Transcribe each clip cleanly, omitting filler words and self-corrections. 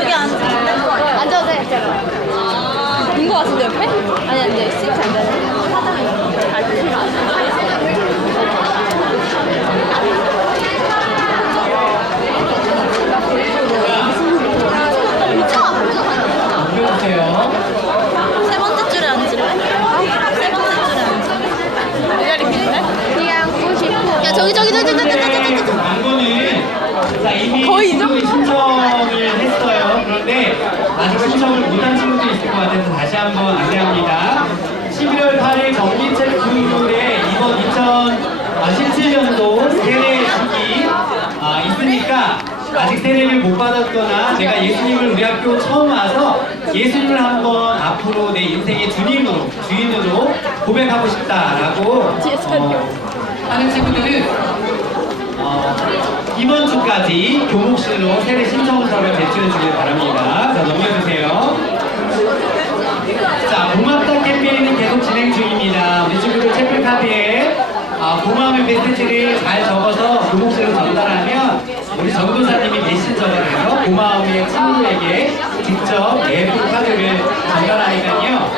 여기 앉아도 돼. 본 거 같은데 옆에? 아니 이제 시트 앉아요. 세 번째 줄에 앉을래? 세 번째 줄에 앉을래? 이 자리 빌래? 그냥 앉고 싶어. 야 저기 자, 이미 거의 이 친구들이 신청을 했어요. 그런데 아직 신청을 못한 친구도 있을 것 같아서 다시 한번 안내합니다. 11월 8일 전기책 교육에 이번 2017년도 세례 시기 있으니까 아직 세례를 못 받았거나 내가 예수님을 우리 학교 처음 와서 예수님을 한번 앞으로 내 인생의 주인으로 고백하고 싶다라고 하는 친구들은 이번 주까지 교목실로 세례 신청서를 제출해 주길 바랍니다. 자, 넘겨주세요. 자, 고맙다 캠페인은 계속 진행 중입니다. 우리 친구들 채플카드에 고마움의 메시지를 잘 적어서 교목실로 전달하면 우리 전도사님이 메신저를 해서 고마움의 친구에게 직접 예쁜 카드를 전달하니까요.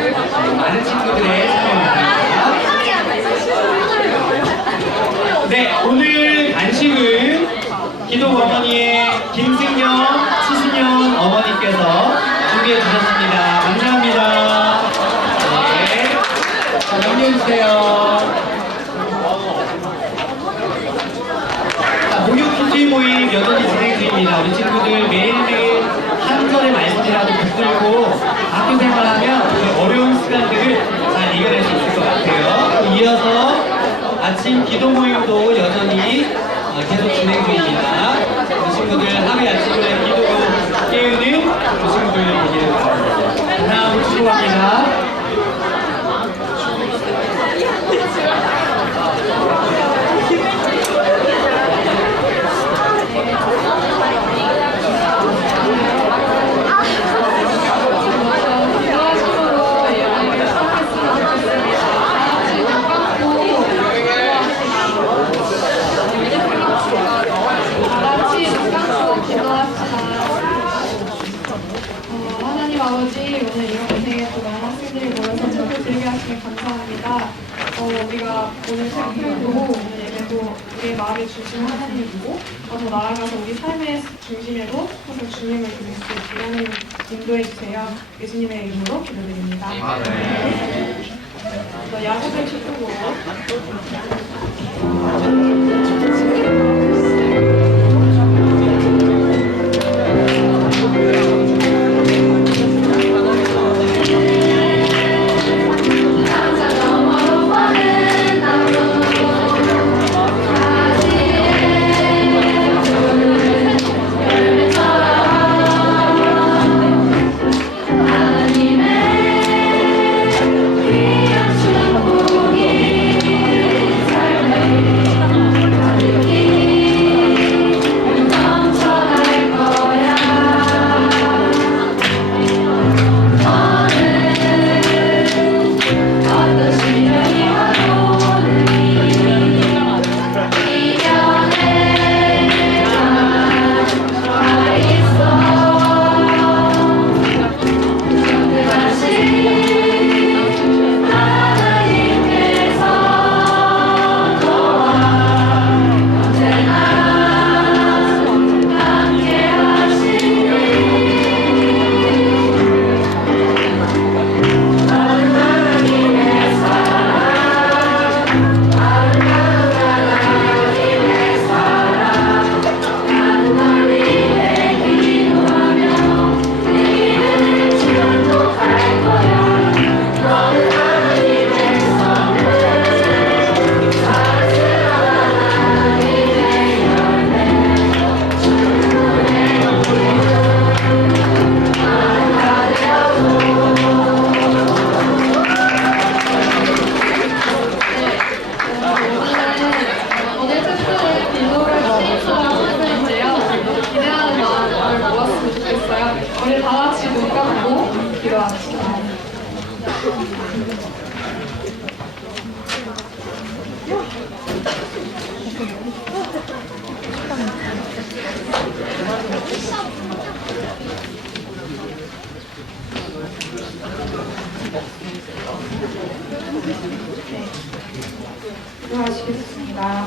많은 친구들의 참여 바랍니다. 네, 오늘 간식은 기독 어머니의 김승영, 치순영 어머니께서 준비해 주셨습니다. 감사합니다. 네. 자, 넘겨주세요. 자, 목욕 퀴즈 모임 여전히 진행 중입니다. 우리 친구들 매일매일 한 절의 말씀이라도 붙들고 학교 생활하면 그 어려운 시간들을 잘 이겨낼 수 있을 것 같아요. 이어서 아침 기도 모임도 여전히 계속 진행 중입니다. 그 친구들 하루의 아침에 기도로 깨우는 그 친구들 되기를 바랍니다. 다음 축복합니다. 하나님 아버지, 오늘 이런 고생에 동안 학생들이 모여서 책을 들게 하시면 감사합니다. 우리가 오늘 책들도 오늘 예배도 우리의 마음의 중심 하나님을 두고 더 나아가서 우리 삶의 중심에도 항상 주님을 드릴 수 있게 하나님 인도해 주세요. 예수님의 이름으로 기도드립니다. 야곱의 축복으로 아님의 귀한 축복이 기도하겠습니다.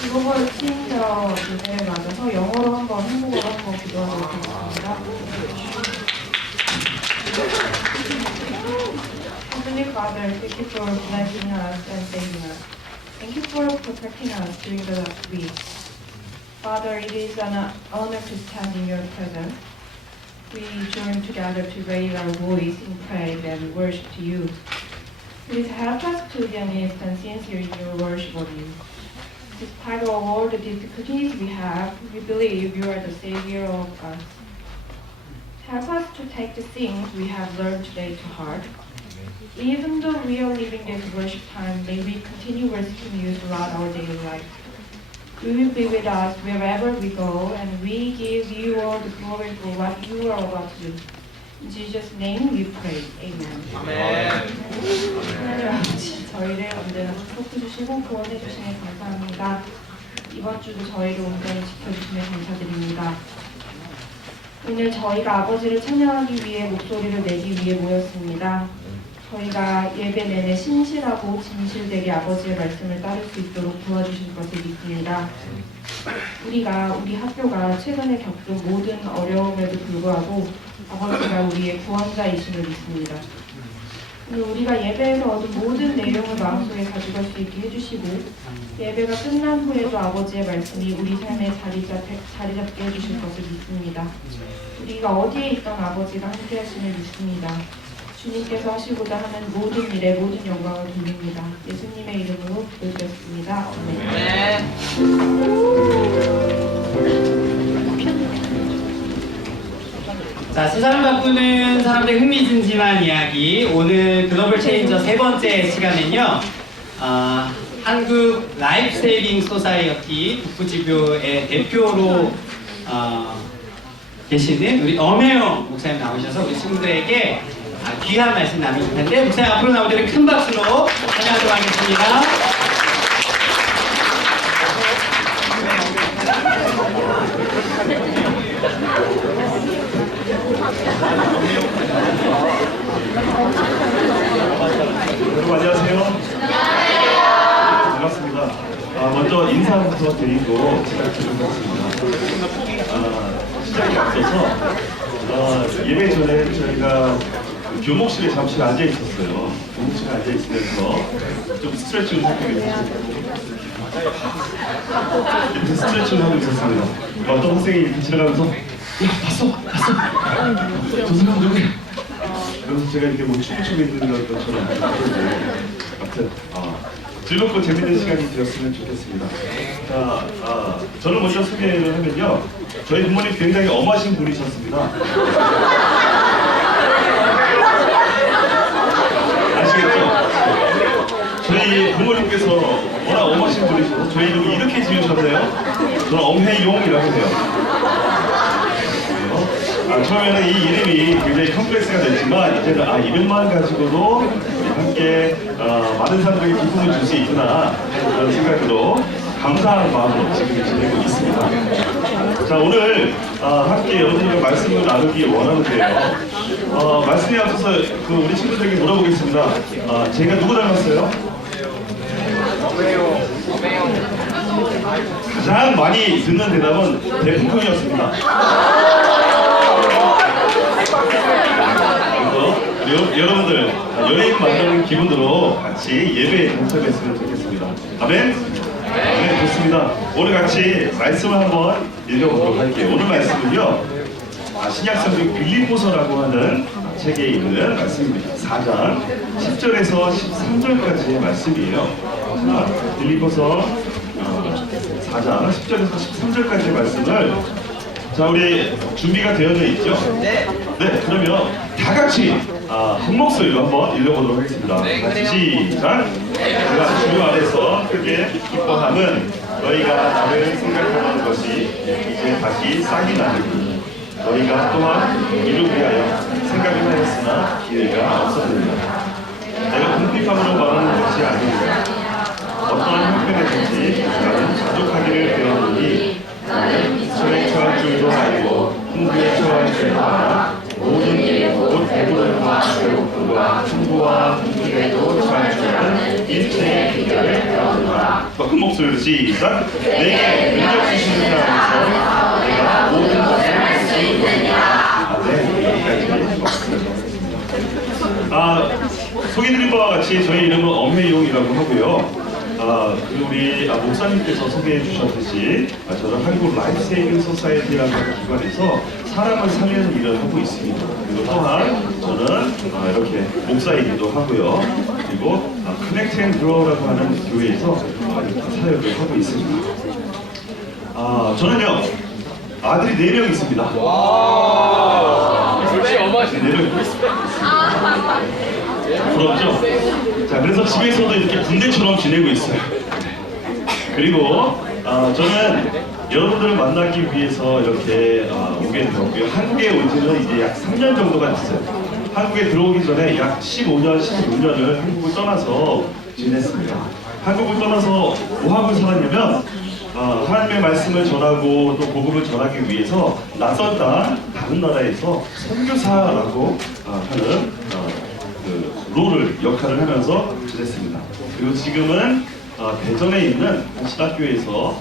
글로벌 체인저 주제를 맞아서 영어로 한번 한국어로 한번 기도하도록 하겠습니다. Heavenly Father, thank you for blessing us and saving us. Thank you for protecting us during the last week. Father, it is an honor to stand in your presence. We join together to raise our voice in praise and worship to you. Please help us to be honest and sincere in your worship of you. Despite all the difficulties we have, we believe you are the Savior of us. Help us to take the things we have learned today to heart. Even though we are living this worship time, may we continue worshiping you throughout our daily life. You will be with us wherever we go, and we give you all the glory for what you are about to do. In Jesus' name we pray. Amen. 하나님 아버지, 저희를 언제나 축복해 주시고 구원해 주시니 감사합니다. 이번 주도 저희를 온전히 지켜주시며 감사드립니다. 오늘 저희가 아버지를 찬양하기 위해 목소리를 내기 위해 모였습니다. 저희가 예배 내내 신실하고 진실되게 아버지의 말씀을 따를 수 있도록 도와주실 것을 믿습니다. 우리가 우리 학교가 최근에 겪은 모든 어려움에도 불구하고 아버지가 우리의 구원자이심을 믿습니다. 오늘 우리가 예배에서 얻은 모든 내용을 마음속에 가져갈 수 있게 해주시고 예배가 끝난 후에도 아버지의 말씀이 우리 삶에 자리 잡게 해주실 것을 믿습니다. 우리가 어디에 있던 아버지가 함께 하심을 믿습니다. 주님께서 하시고자 하는 모든 일에 모든 영광을 돌립니다. 예수님의 이름으로 기도드렸습니다. 아멘. 자, 세상을 바꾸는 사람들의 흥미진진한 이야기. 오늘 글로벌 체인저 세 번째 시간은요, 한국 라이프 세이빙 소사이어티 북부지교의 대표로 계시는 우리 엄혜영 목사님 나오셔서 우리 친구들에게 귀한 말씀 나누실 텐데, 목사님 앞으로 나오도록 큰 박수로 환영하도록 하겠습니다. 여러분 안녕하세요. 반갑습니다. 먼저 인사부터 드리고 시작하겠습니다. 시작에 앞서서 예배 전에 저희가 교목실에 잠시 앉아 있었어요. 교목실에 앉아 있으면서 좀 스트레칭을 살펴보겠습니다. 이렇게 스트레칭을 하고 있었습니다. 어떤 학생이 이렇게 지나가면서 야 봤어? 저 사람 누구야? 그래서 제가 이렇게 뭐 춤을 추고 있는 것처럼 아무튼 즐겁고 재밌는 시간이 되었으면 좋겠습니다. 자, 저를 먼저 소개를 하면요, 저희 부모님 굉장히 엄하신 분이셨습니다. 아시겠죠? 저희 부모님께서 워낙 엄하신 분이셔서 저희 이름을 이렇게 지으셨네요. 저는 엄혜용이라고 해요. 처음에는 이 이름이 굉장히 컴플렉스가 됐지만 이제는 이름만 가지고도 함께 많은 사람들에게 기쁨을 줄 수 있구나 그런 생각으로 감사하는 마음으로 지금 지내고 있습니다. 자, 오늘 함께 여러분들과 말씀을 나누기 원하는데요. 말씀에 앞서서 우리 친구들에게 물어보겠습니다. 제가 누구 닮았어요? 가장 많이 듣는 대답은 대풍통이었습니다. 여러분들 여행 만나는 기분으로 같이 예배에 동참했으면 좋겠습니다. 아멘? 네, 좋습니다. 오늘 같이 말씀을 한번 읽어보도록 할게요. 오늘 말씀은요, 신약성경 빌립보서라고 하는 책에 있는 말씀입니다. 4장 10절에서 13절까지의 말씀이에요. 자, 빌립보서 4장 10절에서 13절까지의 말씀을, 자, 우리 준비가 되어져 있죠? 네, 그러면 다 같이 한 목소리로 한번 읽어보도록 하겠습니다. 같이 시작! 내가 주님 안에서 크게 기뻐함은 너희가 나를 생각하는 것이 이제 다시 싹이 나느니 너희가 또한 이를 위하여 생각을 하였으나 기회가 없었느니라. 내가 궁핍함으로 말하는 것이 아니니라. 어떠한 형편에든지 나는 자족하기를 배웠느니 나는 이처에 처할 줄도 알고 흥부에 처할 줄도 알아 모든 일 곧 배부름과 배고픔과 풍부와 힘에도 처할 줄 아는 일체의 비결을 배웠노라. 목소리로 시작. 내게 능력 주시는 자로서 내가 모든 것을 할 수 있느니라. 소개드린 바와 같이 저희 이름은 엄혜용이라고 하고요. 그리고 우리 목사님께서 소개해 주셨듯이 저는 한국 라이프 세이빙 소사이티라는 기관에서 사람을 살리는 일을 하고 있습니다. 그리고 또한 저는 이렇게 목사이기도 하고요. 그리고 커넥트 앤 그로우라고 하는 교회에서 이렇게 사역을 하고 있습니다. 저는요 아들이 4명 있습니다. 솔직히 어마하시네. 4명. 부럽죠? 자, 그래서 집에서도 이렇게 군대처럼 지내고 있어요. 그리고 저는 여러분들을 만나기 위해서 이렇게 오게 되었고요. 한국에 온 지는 이제 약 3년 정도가 됐어요. 한국에 들어오기 전에 약 15년, 16년을 한국을 떠나서 지냈습니다. 한국을 떠나서 뭐 하고 살았냐면 하나님의 말씀을 전하고 또 복음을 전하기 위해서 낯선 땅 다른 나라에서 선교사라고 하는 그 롤을 역할을 하면서 지냈습니다. 그리고 지금은 대전에 있는 한 신학교에서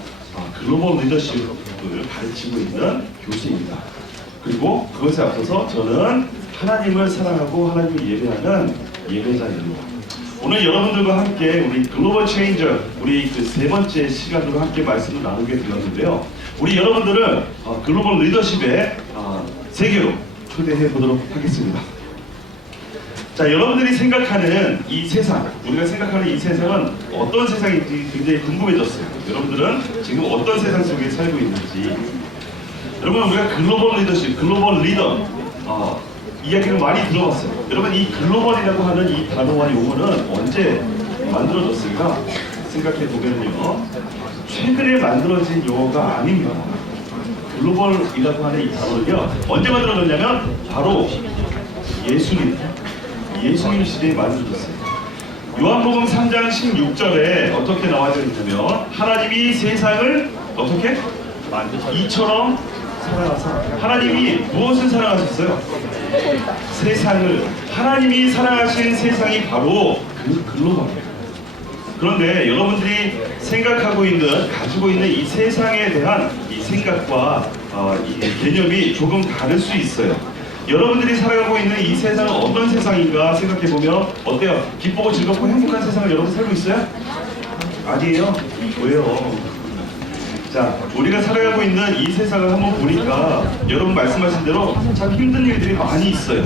글로벌 리더십을 가르치고 있는 교수입니다. 그리고 그것에 앞서서 저는 하나님을 사랑하고 하나님을 예배하는 예배자입니다. 오늘 여러분들과 함께 우리 글로벌 체인저 우리 그 3번째 시간으로 함께 말씀을 나누게 되었는데요. 우리 여러분들은 글로벌 리더십의 세계로 초대해 보도록 하겠습니다. 자, 여러분들이 생각하는 이 세상, 우리가 생각하는 이 세상은 어떤 세상인지 굉장히 궁금해졌어요. 여러분들은 지금 어떤 세상 속에 살고 있는지. 여러분, 우리가 글로벌 리더십, 글로벌 리더 이야기를 많이 들어봤어요. 여러분, 이 글로벌이라고 하는 이 단어와 용어는 언제 만들어졌을까 생각해 보면요, 최근에 만들어진 용어가 아닙니다. 글로벌이라고 하는 이 단어는요, 언제 만들어졌냐면 바로 예수님 시대에 만들어졌어요. 요한복음 3장 16절에 어떻게 나와져 있냐면 하나님이 세상을 어떻게? 이처럼 사랑하사. 하나님이 무엇을 사랑하셨어요? 세상을. 하나님이 사랑하신 세상이 바로 그 글로벌이에요. 그런데 여러분들이 생각하고 있는, 가지고 있는 이 세상에 대한 이 생각과 이 개념이 조금 다를 수 있어요. 여러분들이 살아가고 있는 이 세상은 어떤 세상인가 생각해보면 어때요? 기쁘고 즐겁고 행복한 세상을 여러분 살고 있어요? 아니에요? 왜요? 자, 우리가 살아가고 있는 이 세상을 한번 보니까 여러분 말씀하신 대로 참 힘든 일들이 많이 있어요.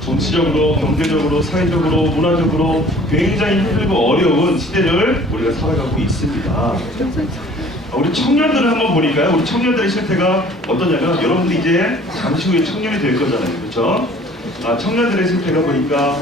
정치적으로, 경제적으로, 사회적으로, 문화적으로 굉장히 힘들고 어려운 시대를 우리가 살아가고 있습니다. 우리 청년들을 한번 보니까요. 우리 청년들의 실태가 어떠냐면 여러분들이 이제 잠시 후에 청년이 될 거잖아요. 그렇죠? 청년들의 실태가 보니까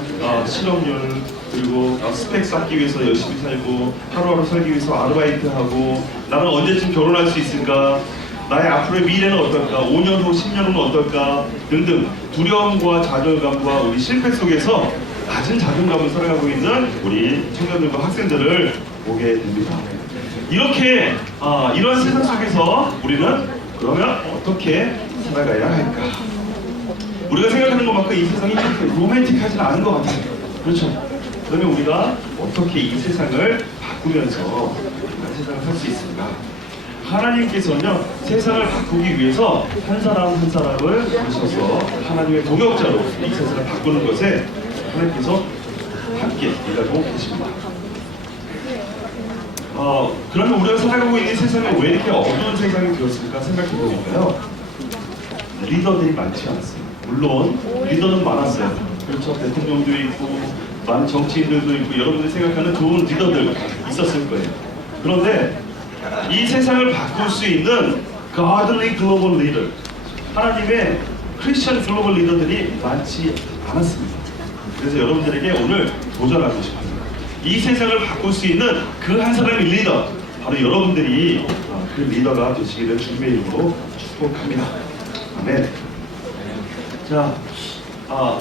실업률, 그리고 스펙 쌓기 위해서 열심히 살고 하루하루 살기 위해서 아르바이트하고 나는 언제쯤 결혼할 수 있을까? 나의 앞으로의 미래는 어떨까? 5년 후, 10년 후는 어떨까? 등등 두려움과 좌절감과 우리 실패 속에서 낮은 자존감을 살아가고 있는 우리 청년들과 학생들을 보게 됩니다. 이렇게 이런 세상 속에서 우리는 그러면 어떻게 살아가야 할까? 우리가 생각하는 것만큼 이 세상이 그렇게 로맨틱하지는 않은 것 같아요. 그렇죠? 그러면 우리가 어떻게 이 세상을 바꾸면서 세상을 살 수 있을까? 하나님께서는요, 세상을 바꾸기 위해서 한 사람 한 사람을 부르셔서 하나님의 동역자로 이 세상을 바꾸는 것에 하나님께서 함께 일하고 계십니다. 그러면 우리가 살아가고 있는 세상은 왜 이렇게 어두운 세상이 되었을까 생각해 보니까요, 리더들이 많지 않았어요. 물론 리더는 많았어요. 그렇죠? 대통령도 있고 많은 정치인들도 있고 여러분들이 생각하는 좋은 리더들 있었을 거예요. 그런데 이 세상을 바꿀 수 있는 godly global leader, 하나님의 크리스천 글로벌 리더들이 많지 않았습니다. 그래서 여러분들에게 오늘 도전하고 싶어요. 이 세상을 바꿀 수 있는 그 한 사람의 리더, 바로 여러분들이 그 리더가 되시기를 주님의 이름으로 축복합니다. 아멘. 자,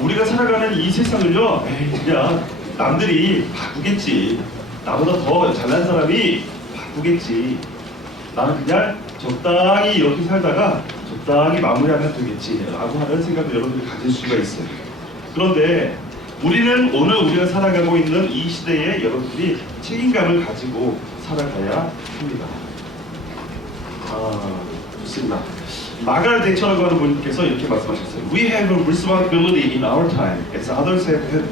우리가 살아가는 이 세상을요, 그냥 남들이 바꾸겠지, 나보다 더 잘난 사람이 바꾸겠지, 나는 그냥 적당히 이렇게 살다가 적당히 마무리하면 되겠지 라고 하는 생각을 여러분들이 가질 수가 있어요. 그런데 우리는 오늘 우리가 살아가고 있는 이 시대에 여러분들이 책임감을 가지고 살아가야 합니다. 좋습니다. 마가렛 대처라고 하는 분께서 이렇게 말씀하셨어요. We have a responsibility in our time, as others have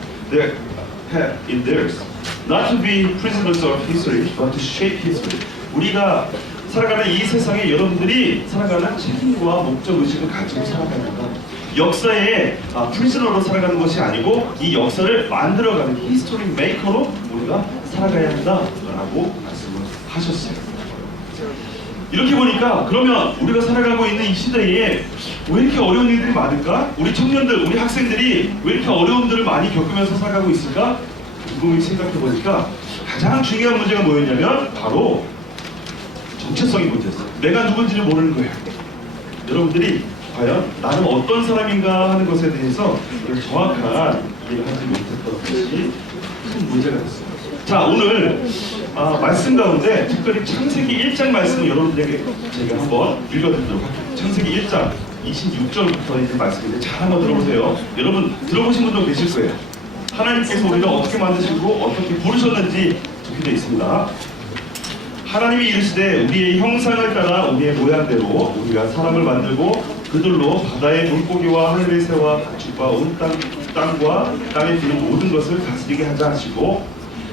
in theirs, not to be prisoners of history, but to shape history. 우리가 살아가는 이 세상에 여러분들이 살아가는 책임과 목적 의식을 가지고 살아가야 한다. 역사의 프리즈너로 살아가는 것이 아니고 이 역사를 만들어가는 히스토리 메이커로 우리가 살아가야 한다라고 말씀을 하셨어요. 이렇게 보니까 그러면 우리가 살아가고 있는 이 시대에 왜 이렇게 어려운 일들이 많을까? 우리 청년들, 우리 학생들이 왜 이렇게 어려움들을 많이 겪으면서 살아가고 있을까? 곰곰이 생각해 보니까 가장 중요한 문제가 뭐였냐면 바로 정체성이 문제였어요. 내가 누군지를 모르는 거예요. 여러분들이 과연 나는 어떤 사람인가 하는 것에 대해서 정확한 이해를 하지 못했던 것이 큰 문제가 됐어요. 자, 오늘 말씀 가운데 특별히 창세기 1장 말씀을 여러분들에게 제가 한번 읽어드리도록 할게요. 창세기 1장 26절부터 이제 말씀인데 잘 한번 들어보세요. 여러분 들어보신 분도 계실 거예요. 하나님께서 우리를 어떻게 만드시고 어떻게 부르셨는지 적혀져 있습니다. 하나님이 이르시되 우리의 형상을 따라 우리의 모양대로 우리가 사람을 만들고 그들로 바다의 물고기와 하늘의 새와 가축과 온 땅과 땅에 피는 모든 것을 다스리게 하자 하시고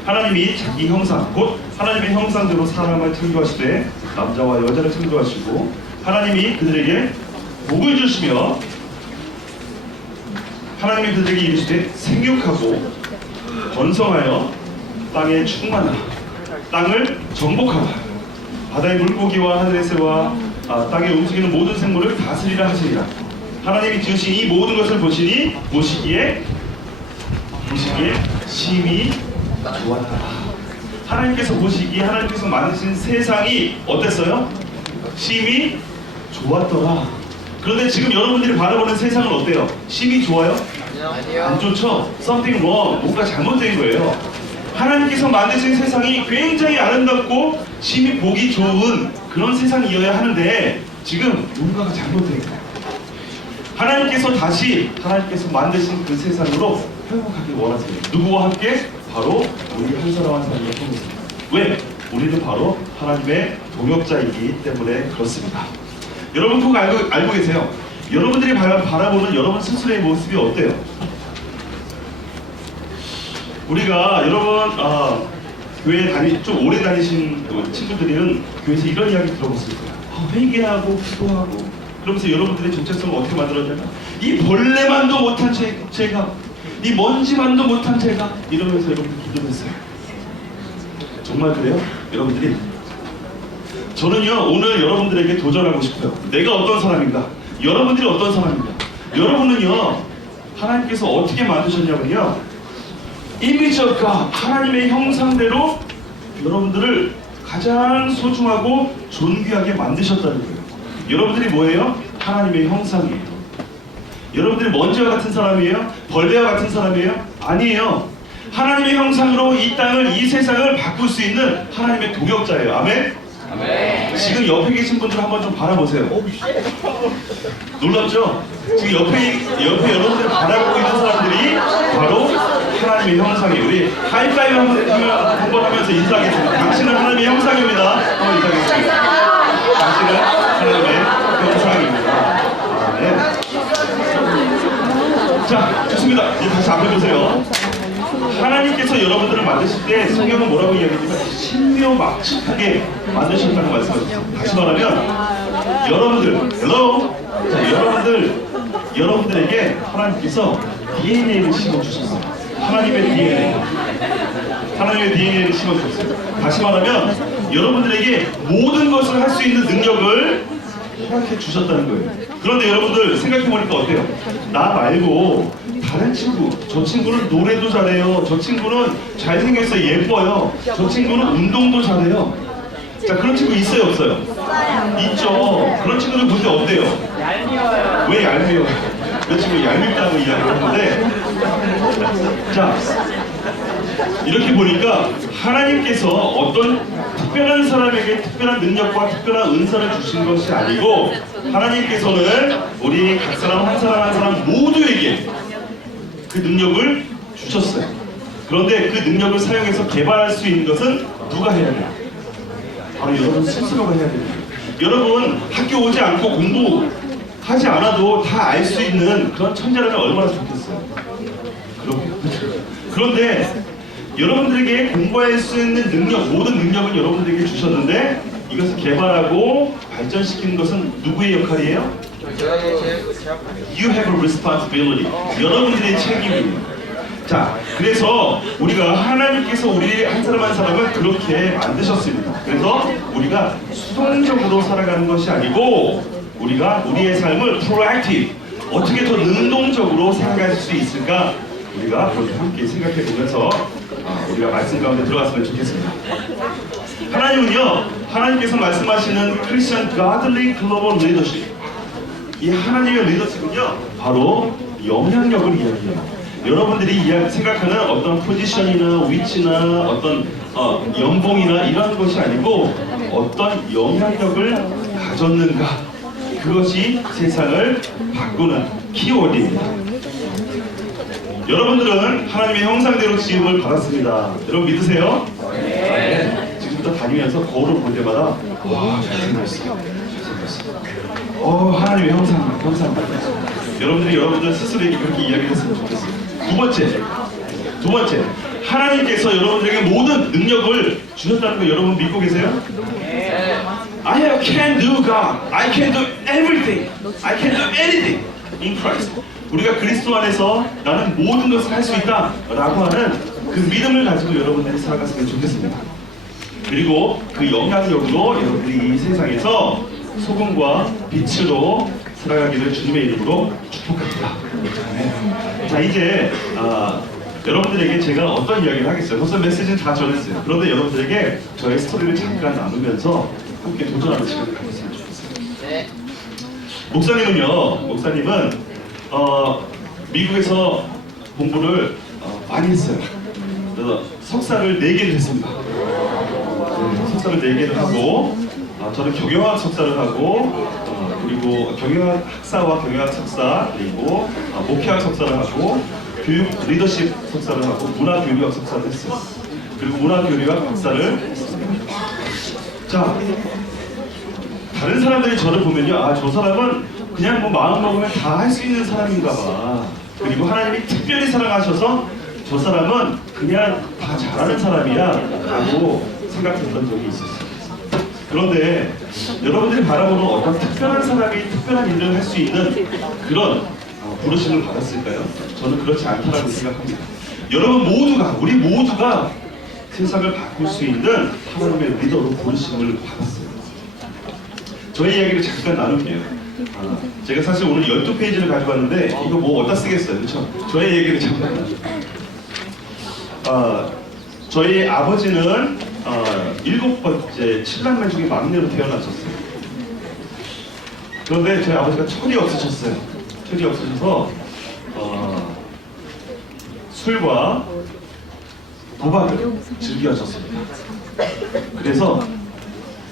하나님이 자기 형상 곧 하나님의 형상대로 사람을 창조하시되 남자와 여자를 창조하시고 하나님이 그들에게 복을 주시며 하나님이 그들에게 이르시되 생육하고 번성하여 땅에 충만하라 땅을 정복하라 바다의 물고기와 하늘의 새와 땅에 움직이는 모든 생물을 다스리라 하시리라. 하나님이 지으신 이 모든 것을 보시기에 심히 좋았다. 하나님께서 보시기에 하나님께서 만드신 세상이 어땠어요? 심히 좋았더라. 그런데 지금 여러분들이 바라보는 세상은 어때요? 심히 좋아요? 아니요. 안 좋죠? Something wrong. 뭔가 잘못된 거예요. 하나님께서 만드신 세상이 굉장히 아름답고 심히 보기 좋은 그런 세상이어야 하는데 지금 뭔가가 잘못된 거예요. 하나님께서 다시 하나님께서 만드신 그 세상으로 회복하기 원하세요. 누구와 함께? 바로 우리 한 사람 한 사람의 통해서. 왜? 우리는 바로 하나님의 동역자이기 때문에 그렇습니다. 여러분 그거 알고 계세요? 여러분들이 바라보는 여러분 스스로의 모습이 어때요? 우리가 여러분 교회 좀 오래 다니신 친구들은 교회에서 이런 이야기 들어봤을 거예요. 회개하고 기도하고 그러면서 여러분들의 정체성을 어떻게 만들었냐면 이 벌레만도 못한 제가 이 먼지만도 못한 제가 이러면서 여러분들 기도했어요. 정말 그래요? 여러분들이 저는요 오늘 여러분들에게 도전하고 싶어요. 내가 어떤 사람인가? 여러분들이 어떤 사람인가? 여러분은요 하나님께서 어떻게 만드셨냐면요 이미지가 하나님의 형상대로 여러분들을 가장 소중하고 존귀하게 만드셨다는 거예요. 여러분들이 뭐예요? 하나님의 형상이에요. 여러분들이 먼지와 같은 사람이에요? 벌레와 같은 사람이에요? 아니에요. 하나님의 형상으로 이 땅을, 이 세상을 바꿀 수 있는 하나님의 동역자예요. 아멘? 아멘. 지금 옆에 계신 분들 한번 좀 바라보세요. 놀랍죠? 지금 옆에 여러분들 바라보고 있는 사람들이 바로 하나님의 형상이에요. 우리 하이파이브 한번 하면서 인사하겠습니다. 당신은 하나님의 형상입니다. 한번 인사하겠습니다. 당신은 하나님의 형상입니다. 네. 자, 좋습니다. 이제 다시 앞에 보세요. 하나님께서 여러분들을 만드실 때 성경은 뭐라고 이야기했냐면 신묘막측하게 만드셨다고 말씀하셨어요. 다시 말하면 여러분들, hello, 자, 여러분들에게 하나님께서 DNA를 심어주셨어요. 하나님의 DNA를 심어주셨어요. 다시 말하면 여러분들에게 모든 것을 할 수 있는 능력을 허락해 주셨다는 거예요. 그런데 여러분들 생각해보니까 어때요? 나 말고 다른 친구, 저 친구는 노래도 잘해요. 저 친구는 잘생겨서 예뻐요. 저 친구는 운동도 잘해요. 자, 그런 친구 있어요, 없어요? 있죠. 그런 친구들 볼 때 어때요? 얄미워요. 왜 얄미워요? 그 친구 얄밉다고 이야기하는데, 자, 이렇게 보니까 하나님께서 어떤 특별한 사람에게 특별한 능력과 특별한 은사를 주신 것이 아니고 하나님께서는 우리 각 사람 한 사람 모두에게 그 능력을 주셨어요. 그런데 그 능력을 사용해서 개발할 수 있는 것은 누가 해야 돼요? 바로 여러분 스스로가 해야 됩니다. 여러분 학교 오지 않고 공부하지 않아도 다 알 수 있는 그런 천재라면 얼마나 좋겠어요. 그런데 여러분들에게 공부할 수 있는 능력, 모든 능력은 여러분들에게 주셨는데 이것을 개발하고 발전시키는 것은 누구의 역할이에요? You have a responsibility. 여러분들의 책임입니다. 자, 그래서 우리가 하나님께서 우리 한 사람 한 사람을 그렇게 만드셨습니다. 그래서 우리가 수동적으로 살아가는 것이 아니고 우리가 우리의 삶을 proactive, 어떻게 더 능동적으로 생각할 수 있을까? 우리가 그렇게 함께 생각해 보면서 우리가 말씀 가운데 들어갔으면 좋겠습니다. 하나님은요, 하나님께서 말씀하시는 크리스천 godly global leadership, 이 하나님의 리더십은요 바로 영향력을 이야기해요. 여러분들이 생각하는 어떤 포지션이나 위치나 어떤 연봉이나 이런 것이 아니고 어떤 영향력을 가졌는가, 그것이 세상을 바꾸는 키워드입니다. 여러분들은 하나님의 형상대로 지음을 받았습니다. 여러분 믿으세요? 네. 지금부터 다니면서 거울을 볼 때마다 와, 잘생겼어. 하나님의 형상. 여러분들이 여러분들 스스로에게 그렇게 이야기했으면 좋겠어요. 두 번째, 하나님께서 여러분들에게 모든 능력을 주셨다는 거 여러분 믿고 계세요? I can do God. I can do everything. I can do anything in Christ. 우리가 그리스도 안에서 나는 모든 것을 할 수 있다 라고 하는 그 믿음을 가지고 여러분들이 살아갔으면 좋겠습니다. 그리고 그 영향력으로 여러분들이 이 세상에서 소금과 빛으로 살아가기를 주님의 이름으로 축복합니다. 네. 자, 이제 여러분들에게 제가 어떤 이야기를 하겠어요. 벌써 메시지는 다 전했어요. 그런데 여러분들에게 저의 스토리를 잠깐 나누면서 함께 도전하는 시간을 가졌으면 좋겠어요. 네. 목사님은 미국에서 공부를 많이 했어요. 그래서 석사를 4개를 했습니다. 석사를 4개를 하고 저는 경영학 석사를 하고 그리고 경영학 학사와 경영학 석사, 그리고 목회학 석사를 하고 교육 리더십 석사를 하고 문화교류학 석사를 했어요. 그리고 문화교류학 박사를 했습니다. 자, 다른 사람들이 저를 보면요, 저 사람은 그냥 뭐 마음 먹으면 다 할 수 있는 사람인가 봐. 그리고 하나님이 특별히 사랑하셔서 저 사람은 그냥 다 잘하는 사람이야 라고 생각했던 적이 있었어요. 그런데 여러분들이 바라보는 어떤 특별한 사람이 특별한 일을 할 수 있는 그런 부르심을 받았을까요? 저는 그렇지 않다라고 생각합니다. 우리 모두가 세상을 바꿀 수 있는 하나님의 리더로 부르심을 받았어요. 저의 이야기를 잠깐 나눌게요. 제가 사실 오늘 12페이지를 가지고 왔는데 이거 뭐 어디다 쓰겠어요, 그렇죠? 저의 얘기를 잠깐. 저희 아버지는 7번째 7남매 중에 막내로 태어나셨어요. 그런데 저희 아버지가 철이 없으셨어요. 철이 없으셔서 술과 도박을 즐겨하셨습니다. 그래서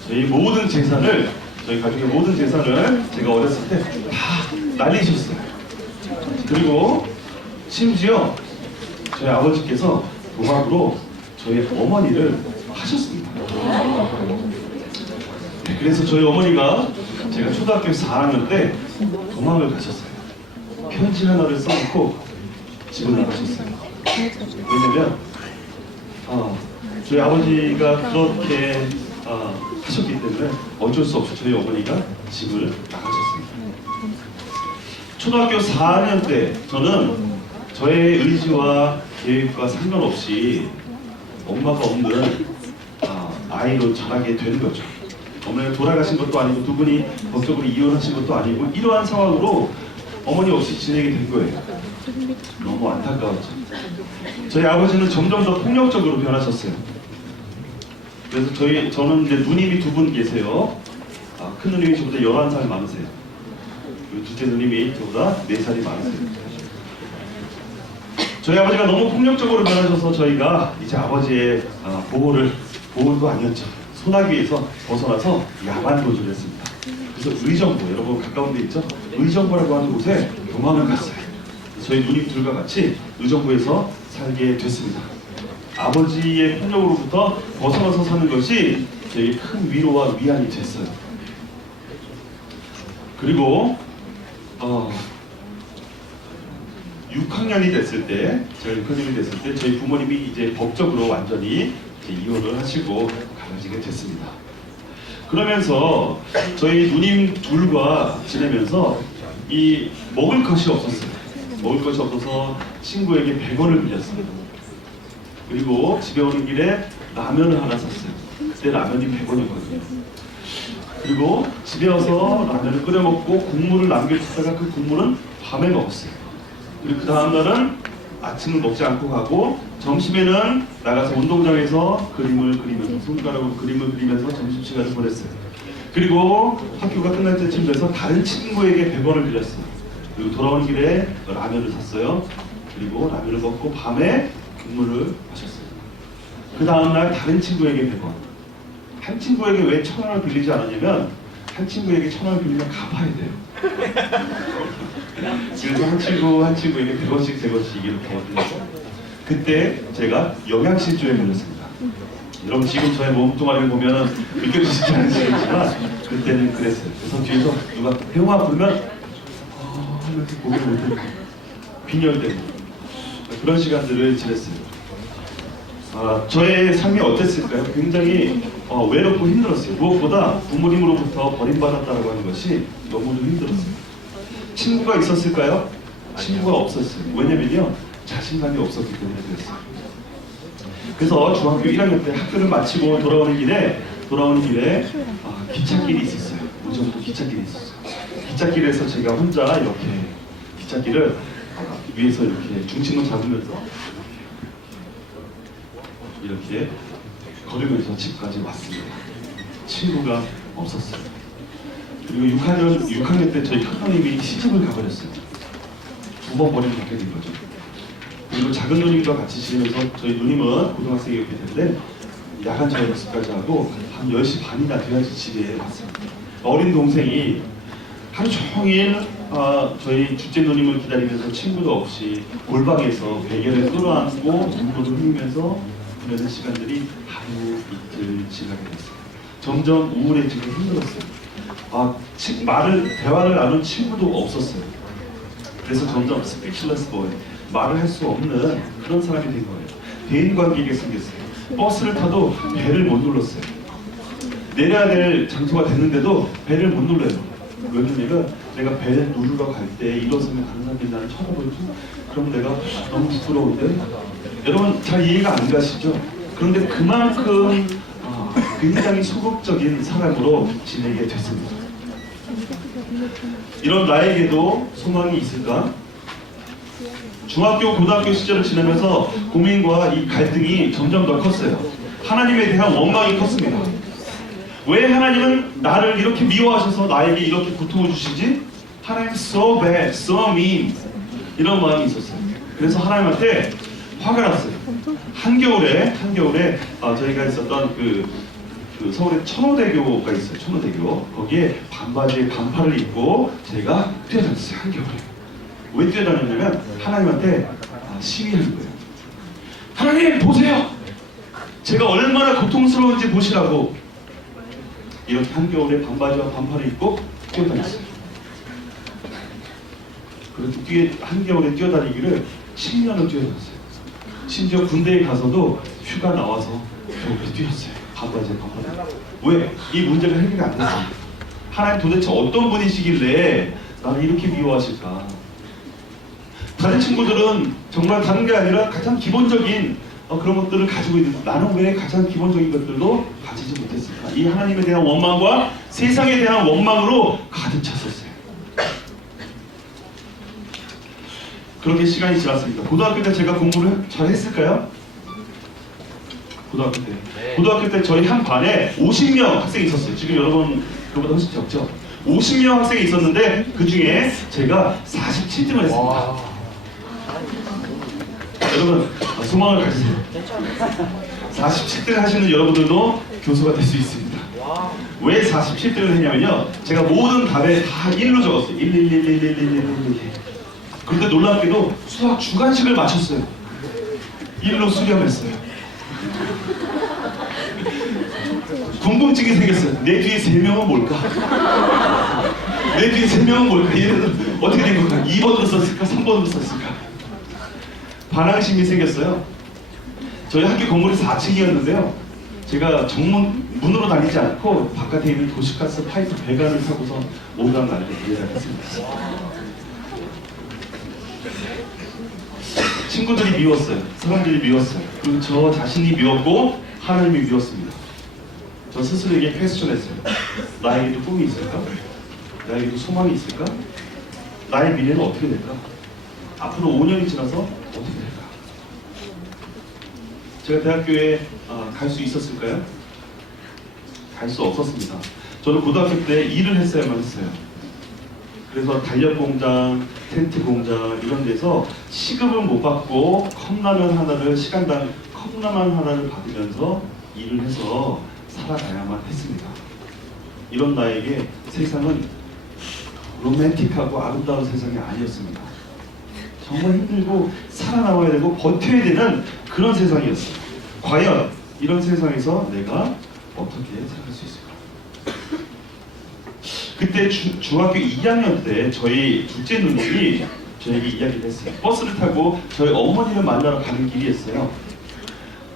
저희 가족의 모든 재산을 제가 어렸을 때 다 날리셨어요. 그리고 심지어 저희 아버지께서 도박으로 저희 어머니를 하셨습니다. 그래서 저희 어머니가 제가 초등학교 4학년 때 도망을 가셨어요. 편지 하나를 써놓고 집을 나가셨어요. 왜냐면 저희 아버지가 그렇게 하셨기 때문에 어쩔 수 없이 저희 어머니가 집을 나가셨습니다. 초등학교 4학년 때 저는 저의 의지와 계획과 상관없이 엄마가 없는 아이로 자라게 된 거죠. 어머니가 돌아가신 것도 아니고 두 분이 법적으로 이혼하신 것도 아니고 이러한 상황으로 어머니 없이 지내게 된 거예요. 너무 안타까웠죠. 저희 아버지는 점점 더 폭력적으로 변하셨어요. 그래서 저는 이제 누님이 2분 계세요. 큰 누님이 저보다 11살 많으세요. 그리고 둘째 누님이 저보다 4살이 많으세요. 저희 아버지가 너무 폭력적으로 변하셔서 저희가 이제 아버지의 보호도 아니었죠. 소나기에서 벗어나서 야반 거주를 했습니다. 그래서 의정부, 여러분 가까운 데 있죠? 의정부라고 하는 곳에 도망을 갔어요. 저희 누님 둘과 같이 의정부에서 살게 됐습니다. 아버지의 폭력으로부터 벗어나서 사는 것이 저에게 큰 위로와 위안이 됐어요. 그리고 6학년이 됐을 때, 제가 6학년이 됐을 때 저희 부모님이 이제 법적으로 완전히 이제 이혼을 하시고 갈라지게 됐습니다. 그러면서 저희 누님 둘과 지내면서 이 먹을 것이 없었어요. 먹을 것이 없어서 친구에게 100원을 빌렸어요. 그리고 집에 오는 길에 라면을 하나 샀어요. 그때 라면이 100원이었거든요. 그리고 집에 와서 라면을 끓여 먹고 국물을 남겨두다가 그 국물은 밤에 먹었어요. 그리고 그 다음날은 아침을 먹지 않고 가고 점심에는 나가서 운동장에서 그림을 그리면서 손가락으로 그림을 그리면서 점심시간을 보냈어요. 그리고 학교가 끝날 때쯤 돼서 다른 친구에게 100원을 빌렸어요. 그리고 돌아오는 길에 라면을 샀어요. 그리고 라면을 먹고 밤에 국물을 마셨어요. 그 다음날 다른 친구에게 100원. 한 친구에게 왜 1000원을 빌리지 않았냐면 한 친구에게 1000원을 빌리면 갚아야 돼요. 그래서 한 친구에게 100원씩 이렇게 빌렸어요. 그때 제가 영양실조에 걸렸습니다. 여러분 지금 저의 몸뚱아리를 보면 느껴지시지 않으시겠지만 그때는 그랬어요. 그래서 뒤에서 누가 배우가 부르면 하면서 고개를 못 들고 빈혈되고 그런 시간들을 지냈어요. 저의 삶이 어땠을까요? 굉장히 외롭고 힘들었어요. 무엇보다 부모님으로부터 버림받았다는 하는 것이 너무도 힘들었어요. 친구가 있었을까요? 친구가 없었어요. 왜냐면요 자신감이 없었기 때문에 그랬어요. 그래서 중학교 1학년 때 학교를 마치고 돌아오는 길에 기찻길이 있었어요. 무정도 기찻길이 있었어요. 기찻길에서 제가 혼자 이렇게 기찻길을 위에서 이렇게 중심을 잡으면서 이렇게 걸으면서 집까지 왔습니다. 친구가 없었어요. 그리고 6학년 때 저희 큰누님이 시집을 가버렸어요. 2번 버림받게 된 거죠. 그리고 작은 누님과 같이 지내면서 저희 누님은 고등학생이었기 때문에 야간 저녁 연습까지 하고 한 10시 반이나 돼야지 집에 왔습니다. 어린 동생이 하루 종일 저희 둘째 누님을 기다리면서 친구도 없이 골방에서 베개를 끌어안고 눈물을 흘리면서 보내는 시간들이 하루 이틀 지나게 됐어요. 점점 우울해지고 힘들었어요. 대화를 나눈 친구도 없었어요. 그래서 점점 스피치러스 보이, 말을 할 수 없는 그런 사람이 된 거예요. 대인 관계가 생겼어요. 버스를 타도 배를 못 눌렀어요. 내려야 될 장소가 됐는데도 배를 못 눌러요. 왜냐면 내가 배를 누르러 갈 때 일어서면 다른 사람들이 나를 쳐다보죠. 그럼 내가 너무 부끄러운데? 여러분 잘 이해가 안 가시죠? 그런데 그만큼 굉장히 소극적인 사람으로 지내게 됐습니다. 이런 나에게도 소망이 있을까? 중학교, 고등학교 시절을 지내면서 고민과 이 갈등이 점점 더 컸어요. 하나님에 대한 원망이 컸습니다. 왜 하나님은 나를 이렇게 미워하셔서 나에게 이렇게 고통을 주시지? 하나님 so bad, so mean 이런 마음이 있었어요. 그래서 하나님한테 화가 났어요. 한겨울에 저희가 있었던 그 서울에 천호대교가 있어요. 천호대교. 거기에 반바지에 반팔을 입고 제가 뛰어다녔어요. 한겨울에. 왜 뛰어다녔냐면 하나님한테 시위하는 거예요. 하나님 보세요. 제가 얼마나 고통스러운지 보시라고. 이렇게 한겨울에 반바지와 반팔을 입고 뛰어다녔어요. 그렇게 한겨울에 뛰어다니기를 10년을 뛰어다녔어요. 심지어 군대에 가서도 휴가 나와서 겨울에 뛰었어요. 반바지에 반팔을. 왜? 이 문제가 해결이 안 됐어요. 하나님 도대체 어떤 분이시길래 나를 이렇게 미워하실까? 다른 친구들은 정말 다른 게 아니라 가장 기본적인 그런 것들을 가지고 있는데 나는 왜 가장 기본적인 것들도 가지지 못했을까? 이 하나님에 대한 원망과 세상에 대한 원망으로 가득 찼었어요. 그렇게 시간이 지났습니다. 고등학교 때 제가 공부를 잘 했을까요? 고등학교 때 저희 한 반에 50명 학생이 있었어요. 지금 여러분 그보다 훨씬 적죠? 50명 학생이 있었는데 그 중에 제가 47등을 했습니다. 여러분 소망을 가지세요. 47등 하시는 여러분들도 교수가 될 수 있습니다. 왜 47등을 했냐면요. 제가 모든 답에 다 1로 적었어요. 1. 그런데 놀랍게도 수학 주간식을 맞췄어요. 1로 수렴했어요. 궁금증이 생겼어요. 내 뒤에 3명은 뭘까? 내 뒤에 3명은 뭘까? 얘네들 어떻게 된 걸까? 2번으로 썼을까? 3번으로 썼을까? 반항심이 생겼어요. 저희 학교 건물이 4층이었는데요. 제가 정문 문으로 다니지 않고 바깥에 있는 도시가스 파이프 배관을 타고서 오르락 날락 내려갔습니다. 친구들이 미웠어요. 사람들이 미웠어요. 그리고 저 자신이 미웠고 하나님이 미웠습니다. 저 스스로에게 퀘스천했어요. 나에게도 꿈이 있을까? 나에게도 소망이 있을까? 나의 미래는 어떻게 될까? 앞으로 5년이 지나서 어떻게 될까? 제가 대학교에 갈 수 있었을까요? 갈 수 없었습니다. 저는 고등학교 때 일을 했어야만 했어요. 그래서 달력 공장, 텐트 공장 이런 데서 시급은 못 받고 컵라면 하나를 시간당 컵라면 하나를 받으면서 일을 해서 살아가야만 했습니다. 이런 나에게 세상은 로맨틱하고 아름다운 세상이 아니었습니다. 정말 힘들고 살아남아야 되고 버텨야 되는 그런 세상이었어요. 과연 이런 세상에서 내가 어떻게 살아갈 수 있을까? 그때 중학교 2학년 때 저희 둘째 누님이 저에게 이야기를 했어요. 버스를 타고 저희 어머니를 만나러 가는 길이었어요.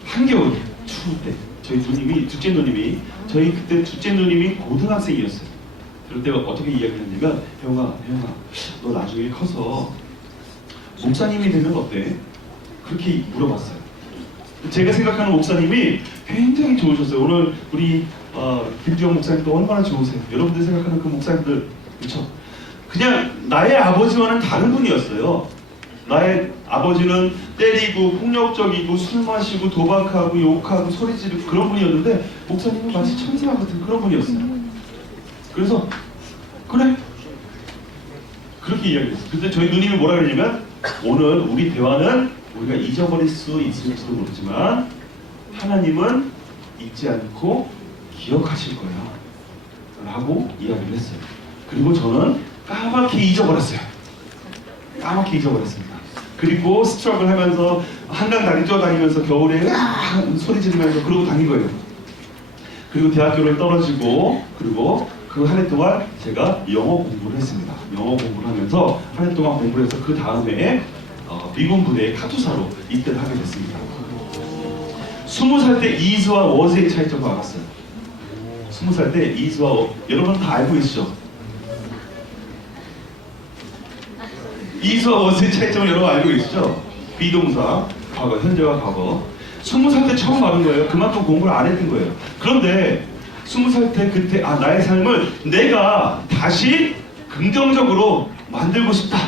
한겨울 추울 때 저희 누님이 둘째 누님이 저희 그때 둘째 누님이 고등학생이었어요. 그럴 때 어떻게 이야기를 했냐면 혜영아 너 나중에 커서 목사님이 되면 어때? 그렇게 물어봤어요. 제가 생각하는 목사님이 굉장히 좋으셨어요. 오늘 우리 김주영 목사님도 얼마나 좋으세요. 여러분들이 생각하는 그 목사님들 그렇죠? 그냥 나의 아버지와는 다른 분이었어요. 나의 아버지는 때리고 폭력적이고 술 마시고 도박하고 욕하고 소리 지르고 그런 분이었는데 목사님은 마치 천사 같은 그런 분이었어요. 그래서 그래 그렇게 이야기했어요. 근데 저희 누님이 뭐라 그러냐면 오늘 우리 대화는 우리가 잊어버릴 수 있을지도 모르지만 하나님은 잊지 않고 기억하실 거야 라고 이야기를 했어요. 그리고 저는 까맣게 잊어버렸어요. 까맣게 잊어버렸습니다. 그리고 스트럭을 하면서 한강 다리 뛰어다니면서 겨울에 소리 지르면서 그러고 다닌 거예요. 그리고 대학교를 떨어지고 그리고 그 한 해 동안 제가 영어 공부를 했습니다. 영어 공부를 하면서 한 해 동안 공부를 해서 그 다음에 미군 부대의 카투사로 입대를 하게 됐습니다. 20살 때 이즈와 워즈의 차이점을 알았어요. 20살 때 이즈와 여러분 다 알고 계시죠? 이즈와 워즈의 차이점을 여러분 알고 계시죠? 비동사, 과거, 현재와 과거. 20살 때 처음 알은 거예요. 그만큼 공부를 안 했던 거예요. 그런데 20살 때 그때 나의 삶을 내가 다시 긍정적으로 만들고 싶다.